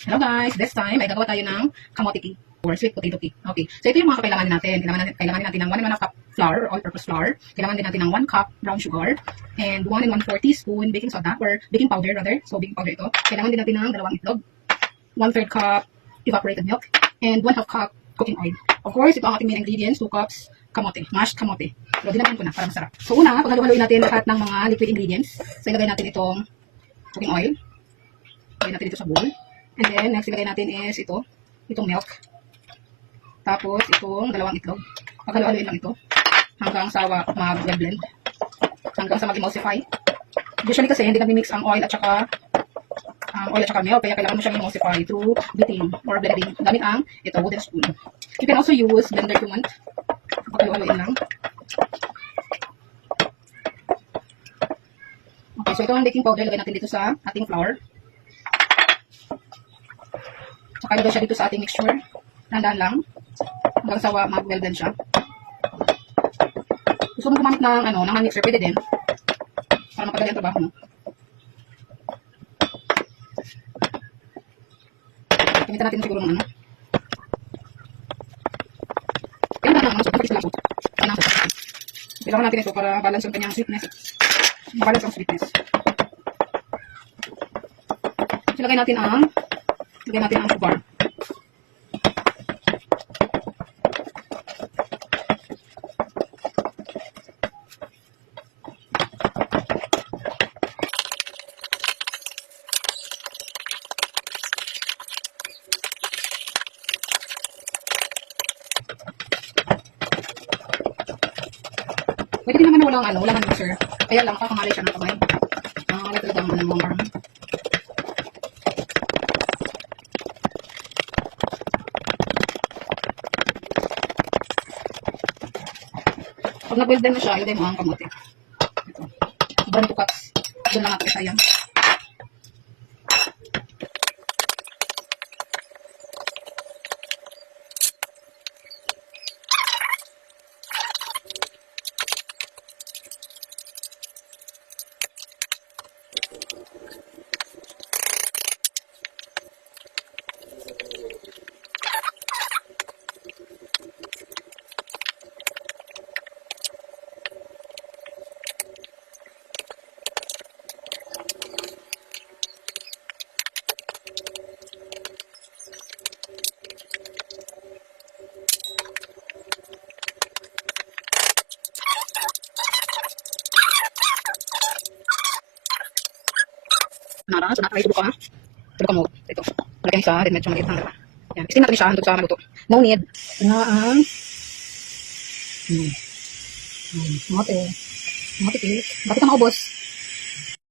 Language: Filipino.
Hello guys, this time ay gagawa tayo ng kamote cake or sweet potato cake. Okay, so ito yung mga kakailanganin natin. Kailangan natin ng 1 1/2 cup flour, all-purpose flour. Kailangan din natin ng 1 cup brown sugar and 1 1/4 teaspoon baking soda or baking powder rather. So baking powder ito. Kailangan din natin ng 2 itlog, 1/3 cup evaporated milk, and 1/2 cup cooking oil. Of course, ito ang ating main ingredients, 2 cups kamote, mashed kamote. So dinamihan ko na para masarap. So una, paghaluin natin lahat ng mga liquid ingredients. So ilagay natin itong cooking oil. Ilagay natin ito sa bowl. And then, next ilagay natin is itong milk. Tapos, itong 2 itlog. Paghalo-haloin lang ito hanggang sa mag-blend. Hanggang sa mag-emulsify. Usually kasi, hindi nag-mix ang oil at saka milk. Kaya kailangan mo siyang emulsify through beating or blending. Gamit ang wooden spoon. You can also use blender if you want. Paghalo-haloin lang. Okay, so ito ang baking powder. Lagay natin dito sa ating flour. Saka ilagay siya dito sa ating mixture. Dahan-dahan lang. Hanggang sa mag-well-blend siya. Gusto mo gumamit ng hand mixer, pwede din. Para mapadali ang trabaho mo. Gamitan natin siguro ng Kailangan ng super sila po. Kailangan natin ito para balance ang kanyang sweetness. Balance ang sweetness. So, lagay natin ang sugar. Pwede din naman na walang mixer. Kaya lang, kakangalay siya ng kamay. Kakangalay talaga ang mga arm. Pag nag-well blend na siya, ilagay mo ang kamote. Ito. Sobrang 2 cups. Doon lang natin sayang. So nakakay subo ka. Subo ka mo. Ito. Lagyan siya. Then medyo maliit lang. Yan. Steam natin siya hanggang sa maluto. No need. Na ang mote. Mote cake. Bakit ka maubos?